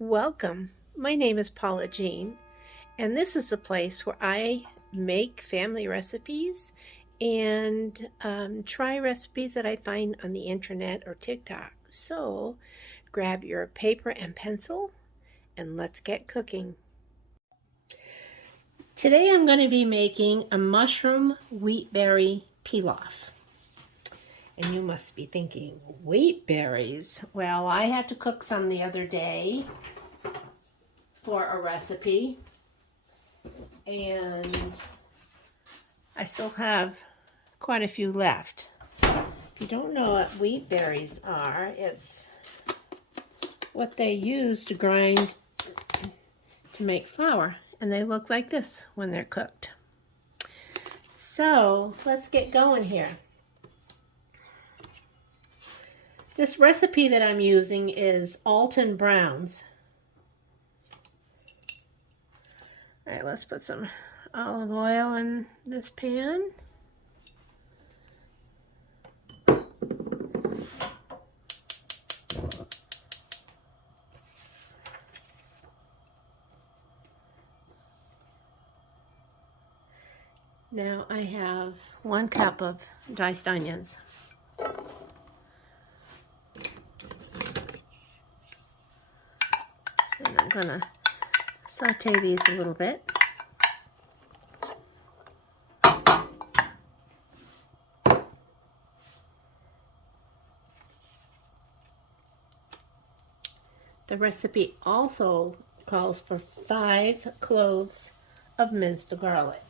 Welcome. My name is Paula Jean, and this is the place where I make family recipes and try recipes that I find on the internet or TikTok. So grab your paper and pencil and let's get cooking. Today I'm going to be making a mushroom wheatberry pilaf. And you must be thinking, wheat berries? Well, I had to cook some the other day for a recipe, and I still have quite a few left. If you don't know what wheat berries are, it's what they use to grind to make flour, and they look like this when they're cooked. So let's get going here. This recipe that I'm using is Alton Brown's. All right, let's put some olive oil in this pan. Now I have 1 cup of diced onions. And I'm gonna saute these a little bit. The recipe also calls for 5 cloves of minced garlic.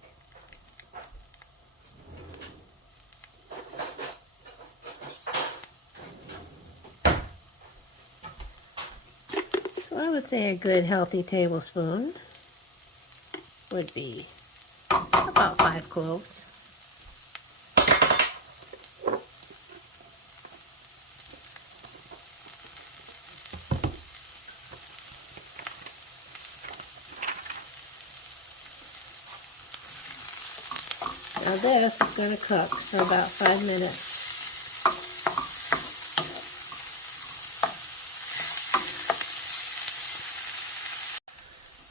So I would say a good healthy tablespoon would be about 5 cloves. Now this is going to cook for about 5 minutes.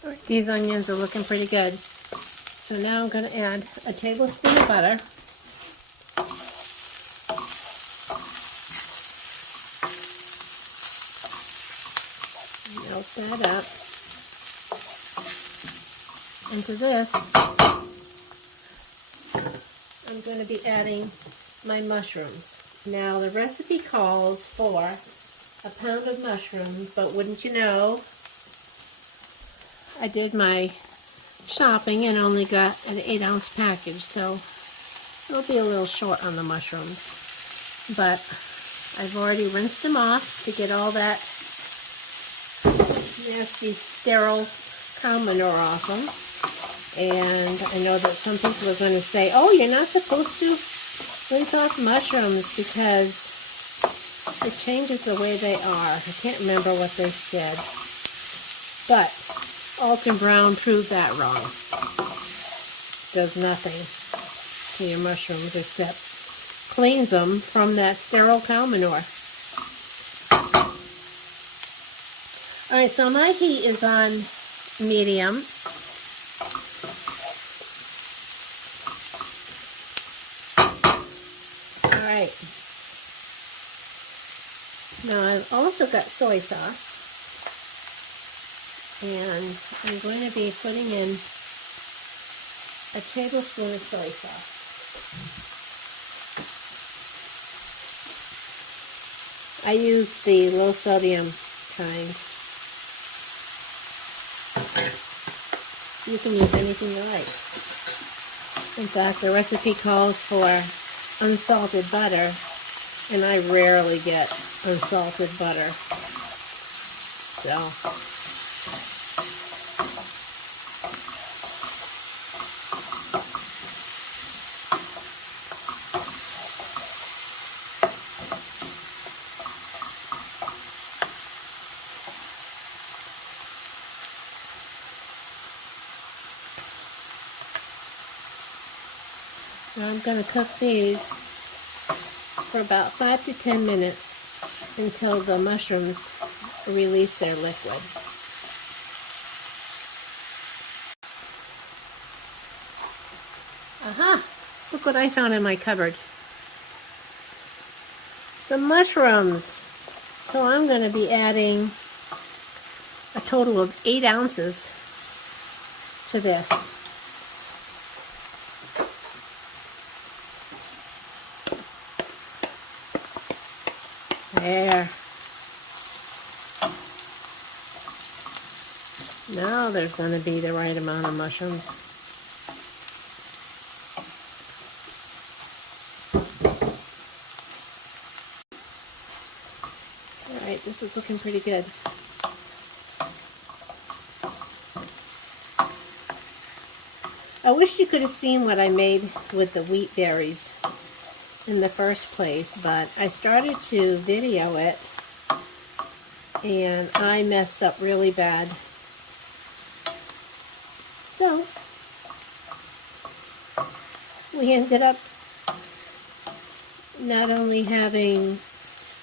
All right, these onions are looking pretty good. So now I'm going to add a tablespoon of butter. Melt that up. And to this, I'm going to be adding my mushrooms. Now the recipe calls for a pound of mushrooms, but wouldn't you know, I did my shopping and only got an 8-ounce package, so it'll be a little short on the mushrooms. But I've already rinsed them off to get all that nasty sterile cow manure off them. And I know that some people are going to say, oh, you're not supposed to rinse off mushrooms because it changes the way they are. I can't remember what they said. But Alton Brown proved that wrong. Does nothing to your mushrooms except cleans them from that sterile cow manure. Alright, so my heat is on medium. Alright. Now I've also got soy sauce. And I'm going to be putting in a tablespoon of soy sauce. I use the low sodium kind. You can use anything you like. In fact, the recipe calls for unsalted butter, and I rarely get unsalted butter. So now I'm going to cook these for about 5 to 10 minutes until the mushrooms release their liquid. Aha! Look what I found in my cupboard. The mushrooms. So I'm going to be adding a total of 8 ounces to this. There. Now there's going to be the right amount of mushrooms. Alright, this is looking pretty good. I wish you could have seen what I made with the wheat berries in the first place, but I started to video it and I messed up really bad. So we ended up not only having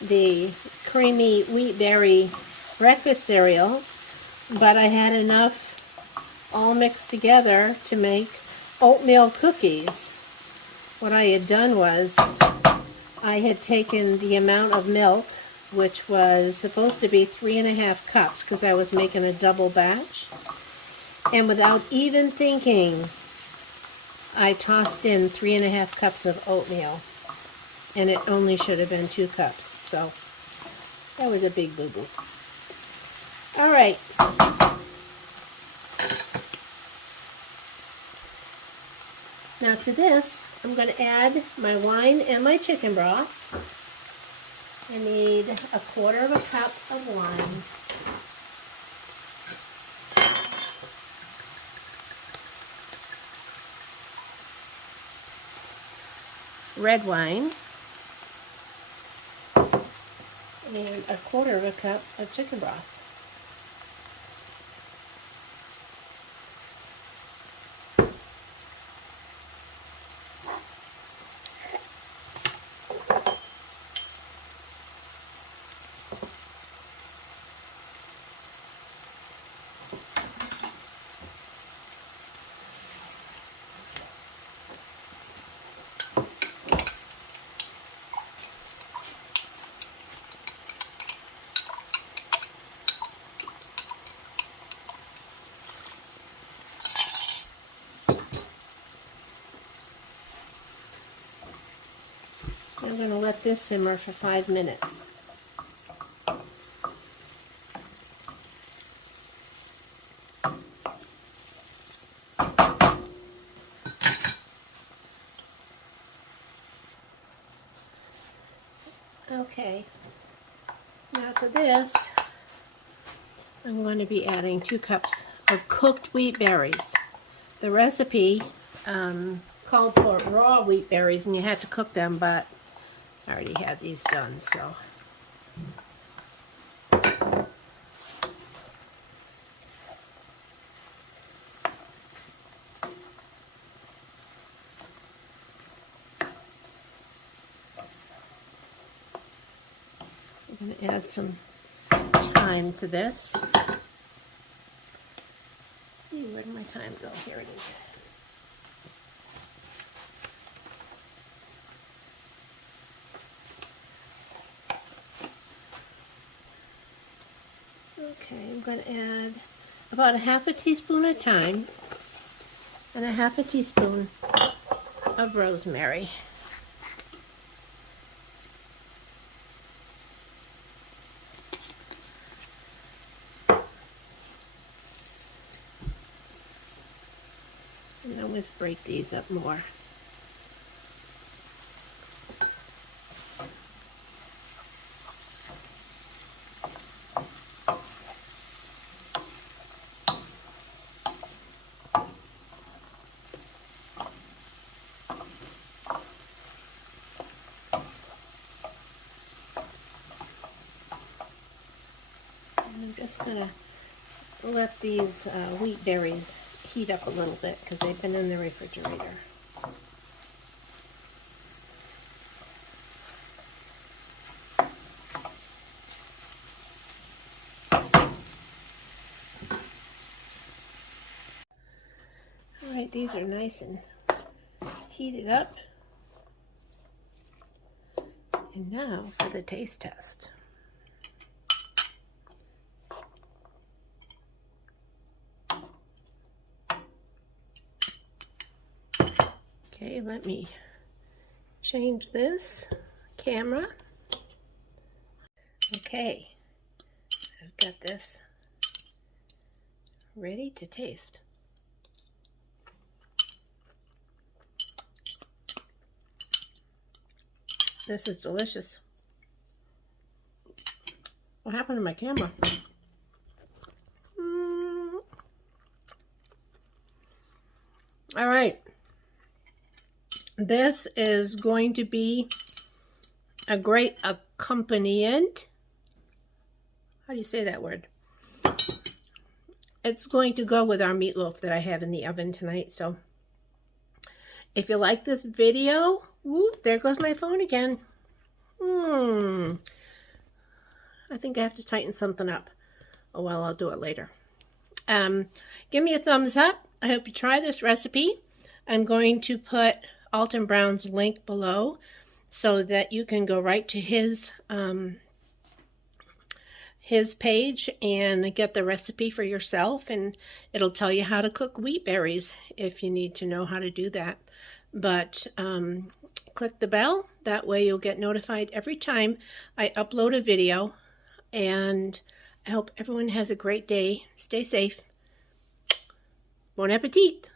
the creamy wheat berry breakfast cereal, but I had enough all mixed together to make oatmeal cookies. What I had done was I had taken the amount of milk, which was supposed to be 3.5 cups because I was making a double batch, and without even thinking I tossed in 3.5 cups of oatmeal, and it only should have been 2 cups. So that was a big boo-boo. All right. Now to this, I'm going to add my wine and my chicken broth. I need 1/4 cup of wine. Red wine. And 1/4 cup of chicken broth. I'm going to let this simmer for 5 minutes. Okay, now to this, I'm going to be adding 2 cups of cooked wheat berries. The recipe called for raw wheat berries and you had to cook them, but I already had these done, so. I'm going to add some thyme to this. Let's see, where did my thyme go? Here it is. Okay, I'm going to add about 1/2 teaspoon of thyme and 1/2 teaspoon of rosemary. And always break these up more. I'm just going to let these wheat berries heat up a little bit because they've been in the refrigerator. Alright, these are nice and heat it up. And now for the taste test. Okay, let me change this camera. Okay, I've got this ready to taste. This is delicious. What happened to my camera? All right. This is going to be a great accompaniment. How do you say that word? It's going to go with our meatloaf that I have in the oven tonight. So if you like this video, whoop, there goes my phone again. I think I have to tighten something up. Oh well, I'll do it later. Give me a thumbs up. I hope you try this recipe. I'm going to put Alton Brown's link below so that you can go right to his page and get the recipe for yourself, and it'll tell you how to cook wheat berries if you need to know how to do that. But click the bell, that way you'll get notified every time I upload a video. And I hope everyone has a great day. Stay safe. Bon appetit!